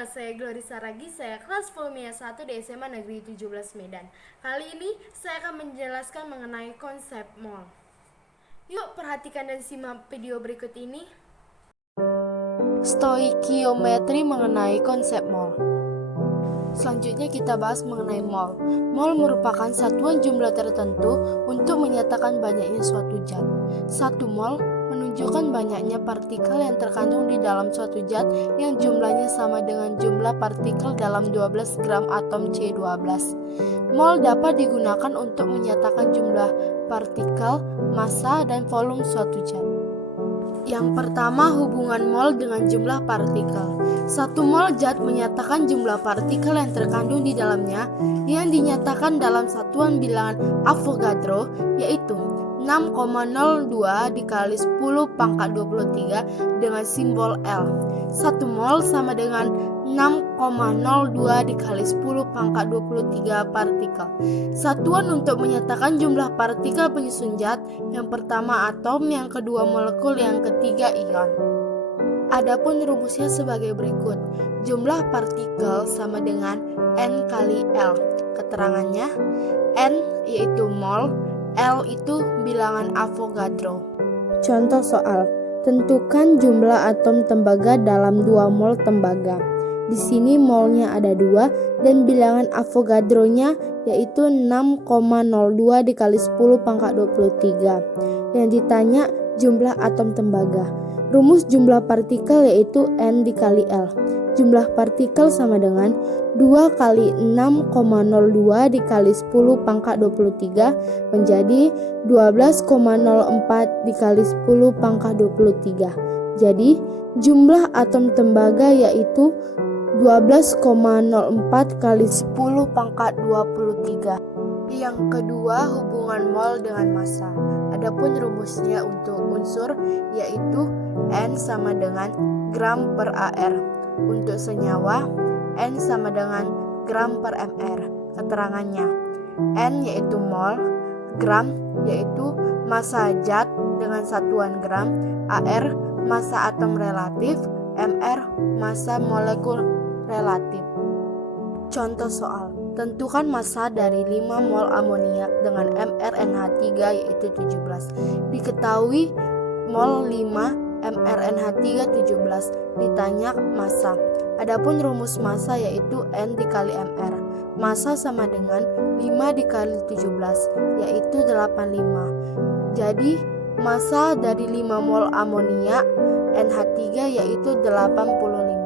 nama saya Glory Saragi, saya kelas Fulmia 1 di SMA Negeri 17 Medan. Kali ini saya akan menjelaskan mengenai konsep mall. Yuk perhatikan dan simak video berikut ini. Stoikiometri mengenai konsep mall. Selanjutnya kita bahas mengenai mall. Mol merupakan satuan jumlah tertentu untuk menyatakan banyaknya suatu zat. Satu mol menunjukkan banyaknya partikel yang terkandung di dalam suatu zat yang jumlahnya sama dengan jumlah partikel dalam 12 gram atom C12. Mol dapat digunakan untuk menyatakan jumlah partikel, massa, dan volume suatu zat. Yang pertama, hubungan mol dengan jumlah partikel. Satu mol zat menyatakan jumlah partikel yang terkandung di dalamnya yang dinyatakan dalam satuan bilangan Avogadro, yaitu 6,02 dikali 10 pangkat 23 dengan simbol L. Satu mol sama dengan 6,02 dikali 10 pangkat 23 partikel. Satuan untuk menyatakan jumlah partikel penyusun zat, yang pertama atom, yang kedua molekul, yang ketiga ion. Adapun rumusnya sebagai berikut. Jumlah partikel sama dengan N kali L. Keterangannya, N yaitu mol, L itu bilangan Avogadro. Contoh soal, tentukan jumlah atom tembaga dalam 2 mol tembaga. Di sini molnya ada 2 dan bilangan Avogadronya yaitu 6,02 dikali 10 pangkat 23. Yang ditanya jumlah atom tembaga. Rumus jumlah partikel yaitu N dikali L. Jumlah partikel sama dengan 2 kali 6,02 dikali 10 pangkat 23 menjadi 12,04 dikali 10 pangkat 23. Jadi jumlah atom tembaga yaitu 12,04 kali 10 pangkat 23. Yang kedua, hubungan mol dengan massa. Adapun rumusnya untuk unsur yaitu N sama dengan gram per AR. Untuk senyawa, N sama dengan gram per mR. Keterangannya, N yaitu mol, gram yaitu massa zat dengan satuan gram, AR massa atom relatif, mR massa molekul relatif. Contoh soal, tentukan massa dari 5 mol amoniak dengan mRNH3 yaitu 17. Diketahui mol 5 mRNH3 17, ditanya massa. Adapun rumus massa yaitu N dikali mR. Massa sama dengan 5 dikali 17 yaitu 85. Jadi massa dari 5 mol amoniak NH3 yaitu 85.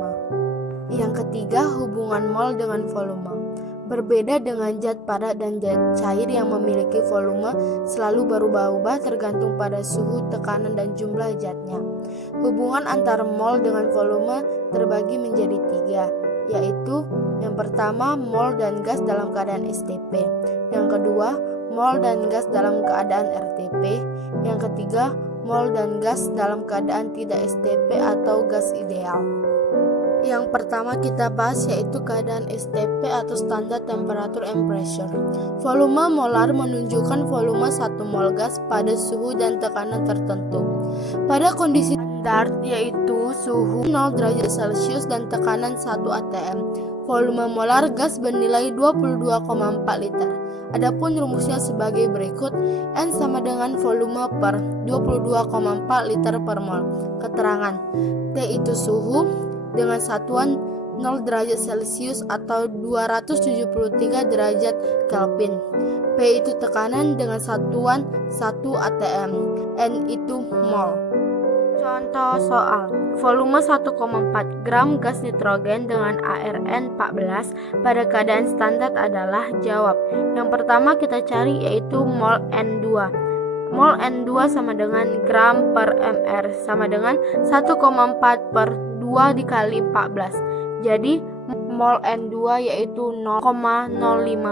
Yang ketiga, hubungan mol dengan volume. Berbeda dengan zat padat dan zat cair yang memiliki volume selalu berubah-ubah tergantung pada suhu, tekanan, dan jumlah zatnya. Hubungan antara mol dengan volume terbagi menjadi 3, yaitu yang pertama mol dan gas dalam keadaan STP, yang kedua mol dan gas dalam keadaan RTP, yang ketiga mol dan gas dalam keadaan tidak STP atau gas ideal. Yang pertama kita bahas yaitu keadaan STP atau standar temperature and pressure. Volume molar menunjukkan volume 1 mol gas pada suhu dan tekanan tertentu. Pada kondisi standar yaitu suhu 0 derajat Celcius dan tekanan 1 atm, volume molar gas bernilai 22,4 liter. Adapun rumusnya sebagai berikut, N sama dengan volume per 22,4 liter per mol. Keterangan, T itu suhu dengan satuan 0 derajat Celcius atau 273 derajat Kelvin. P itu tekanan dengan satuan 1 atm. N itu mol. Contoh soal, volume 1,4 gram gas nitrogen dengan ARN 14 pada keadaan standar adalah. Jawab. Yang pertama kita cari yaitu mol N2. Mol N2 sama dengan gram per mR sama dengan 1,4 per 2 dikali 14. Jadi mol N2 yaitu 0,05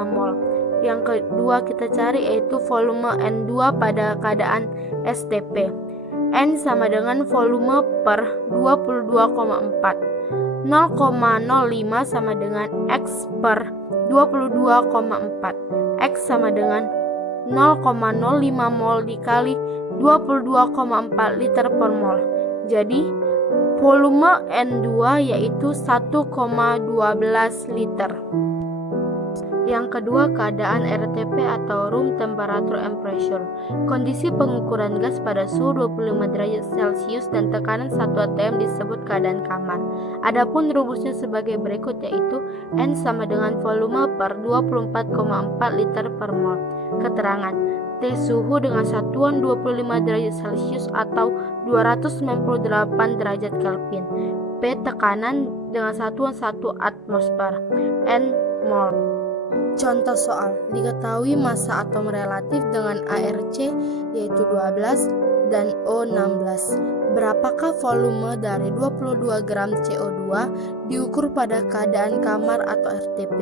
mol. Yang kedua kita cari yaitu volume N2 pada keadaan STP. N sama dengan volume per 22,4. 0,05 sama dengan X per 22,4. X sama dengan 0,05 mol dikali 22,4 liter per mol. Jadi volume N2 yaitu 1,12 liter. Yang kedua, keadaan RTP atau Room Temperature and Pressure. Kondisi pengukuran gas pada suhu 25 derajat Celcius dan tekanan 1 atm disebut keadaan kamar. Adapun rumusnya sebagai berikut, yaitu N sama dengan volume per 24,4 liter per mol. Keterangan: T suhu dengan satuan 25 derajat Celcius atau 298 derajat Kelvin. P tekanan dengan satuan 1 atmosfer. N mol. Contoh soal, diketahui massa atom relatif dengan ARC yaitu 12 dan O 16. Berapakah volume dari 22 gram CO2 diukur pada keadaan kamar atau RTP?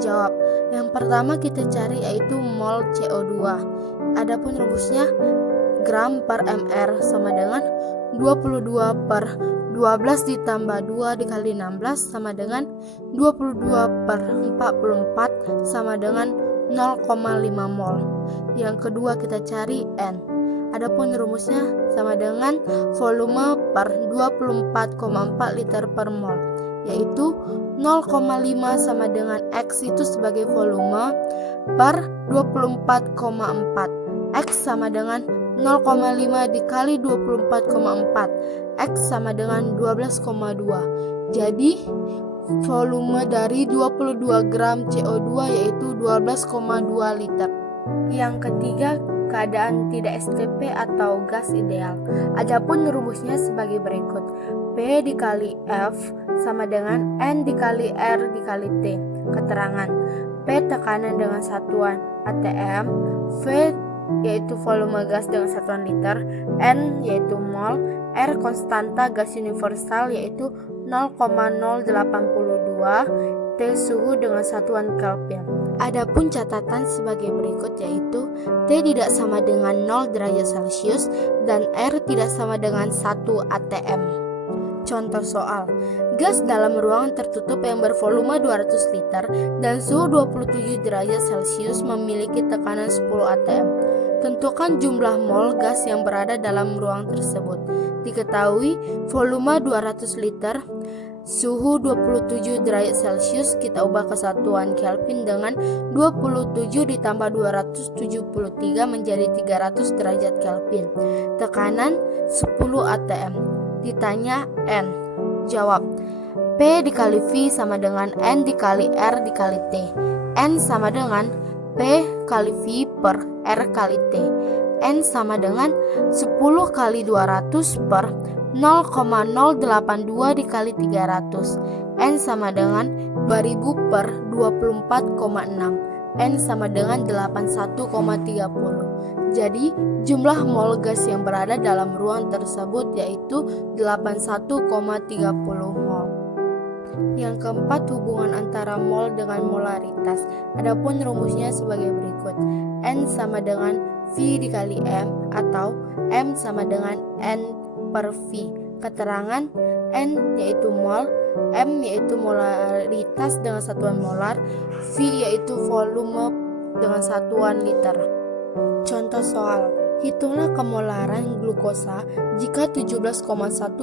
Jawab. Yang pertama kita cari yaitu mol CO2. Adapun rumusnya gram per mr sama dengan 22 per 12 ditambah 2 dikali 16 sama dengan 22 per 44 sama dengan 0,5 mol. Yang kedua kita cari N. Adapun rumusnya sama dengan volume per 24,4 liter per mol, yaitu 0,5 sama dengan X itu sebagai volume per 24,4. X sama dengan 0,5 dikali 24,4. X sama dengan 12,2. Jadi volume dari 22 gram CO2 yaitu 12,2 liter. Yang ketiga, keadaan tidak STP atau gas ideal. Adapun rumusnya sebagai berikut. P dikali F sama dengan N dikali R dikali T. Keterangan: P tekanan dengan satuan atm, V yaitu volume gas dengan satuan liter, N yaitu mol, R konstanta gas universal yaitu 0,082, T suhu dengan satuan Kelvin. Adapun catatan sebagai berikut, yaitu T tidak sama dengan 0 derajat Celcius dan R tidak sama dengan 1 atm. Contoh soal, gas dalam ruangan tertutup yang bervolume 200 liter dan suhu 27 derajat Celcius memiliki tekanan 10 atm. Tentukan jumlah mol gas yang berada dalam ruang tersebut. Diketahui volume 200 liter, suhu 27 derajat Celcius kita ubah ke satuan Kelvin dengan 27 ditambah 273 menjadi 300 derajat Kelvin. Tekanan 10 atm. Ditanya N. Jawab. P dikali V sama dengan N dikali R dikali T. N sama dengan P kali V per R kali T. N sama dengan 10 kali 200 per 0,082 dikali 300. N sama dengan 2000 per 24,6. N sama dengan 81,30. Jadi jumlah mol gas yang berada dalam ruang tersebut yaitu 81,30 mol. Yang keempat, hubungan antara mol dengan molaritas. Adapun rumusnya sebagai berikut. N sama dengan V dikali M atau M sama dengan N per V. Keterangan: N yaitu mol, M yaitu molaritas dengan satuan molar, V yaitu volume dengan satuan liter. Contoh soal, hitunglah kemolaran glukosa jika 17,1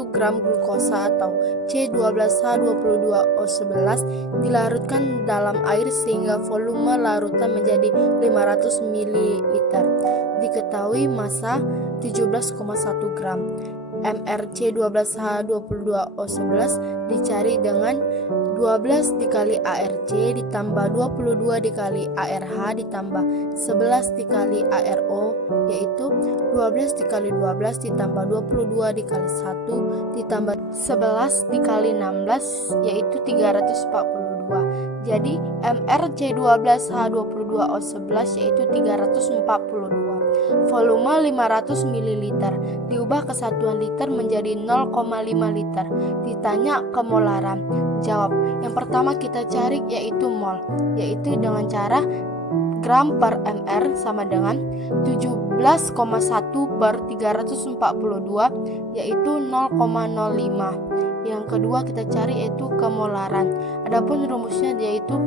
gram glukosa atau C12H22O11 dilarutkan dalam air sehingga volume larutan menjadi 500 ml. Diketahui massa 17,1 gram. MRC 12H22O11 dicari dengan 12 dikali ARC ditambah 22 dikali ARH ditambah 11 dikali ARO, yaitu 12 dikali 12 ditambah 22 dikali 1 ditambah 11 dikali 16, yaitu 342. Jadi MRC 12H22O11 yaitu 342. Volume 500 ml diubah ke satuan liter menjadi 0,5 liter. Ditanya kemolaran. Jawab. Yang pertama kita cari yaitu mol, yaitu dengan cara gram per mr sama dengan 17,1 per 342 yaitu 0,05. Yang kedua kita cari yaitu kemolaran. Adapun rumusnya yaitu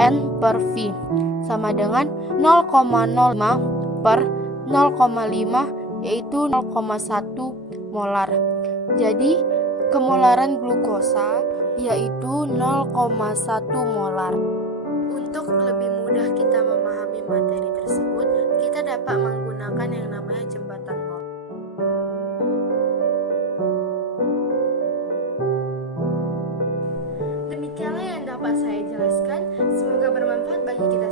N per V sama dengan 0,05 per 0,5 yaitu 0,1 molar. Jadi kemolaran glukosa yaitu 0,1 molar. Untuk lebih mudah kita memahami materi tersebut, kita dapat menggunakan yang namanya jembatan mol. Demikianlah yang dapat saya jelaskan. Semoga bermanfaat bagi kita